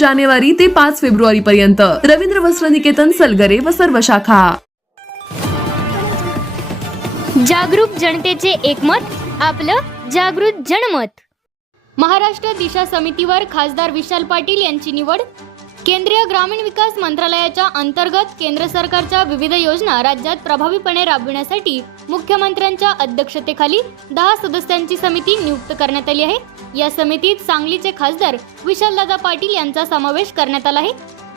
जानेवारी ते पाच फेब्रुवारी पर्यंत रवींद्र वस्त्र निकेतन सलगरे व सर्व शाखा. जागरूक जनतेचे एकमत आपलं जागृत जनमत. महाराष्ट्र दिशा समितीवर खासदार विशाल पाटील यांची निवड केंद्रीय ग्रामीण विकास मंत्रालयाच्या अंतर्गत केंद्र सरकारच्या विविध योजना राज्यात प्रभावीपणे राबविण्यासाठी मुख्यमंत्र्यांच्या अध्यक्षतेखाली दहा सदस्यांची समिती नियुक्त करण्यात आली आहे. या समितीत सांगलीचे खासदार विशालदादा पाटील यांचा समावेश करण्यात आला आहे.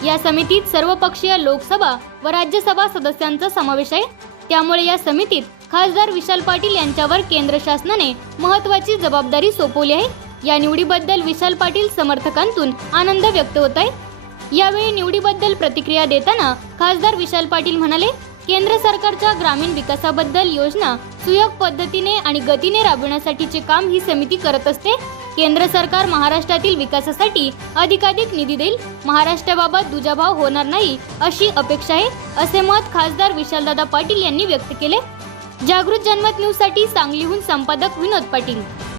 या समितीत सर्वपक्षीय लोकसभा व राज्यसभा सदस्यांचा समावेश आहे. त्यामुळे या समितीत खासदार विशाल पाटील यांच्यावर केंद्र शासनाने महत्वाची जबाबदारी सोपवली आहे. या निवडीबद्दल विशाल पाटील समर्थकांतून आनंद व्यक्त होत आहे. यावेळी निवडीबद्दल प्रतिक्रिया देताना खासदार विशाल पाटील म्हणाले केंद्र सरकारच्या ग्रामीण विकासाबद्दल योजना सुयोग पद्धतीने आणि गतीने राबविण्यासाठीचे काम ही समिती करत असते. केंद्र सरकार महाराष्ट्रातील विकासासाठी अधिकाधिक निधी देईल. महाराष्ट्राबाबत दुजाभाव होणार नाही अशी अपेक्षा आहे असे मत खासदार विशालदादा पाटील यांनी व्यक्त केले. जागृत जनमत न्यूजसाठी सांगलीहून संपादक विनोद पाटील.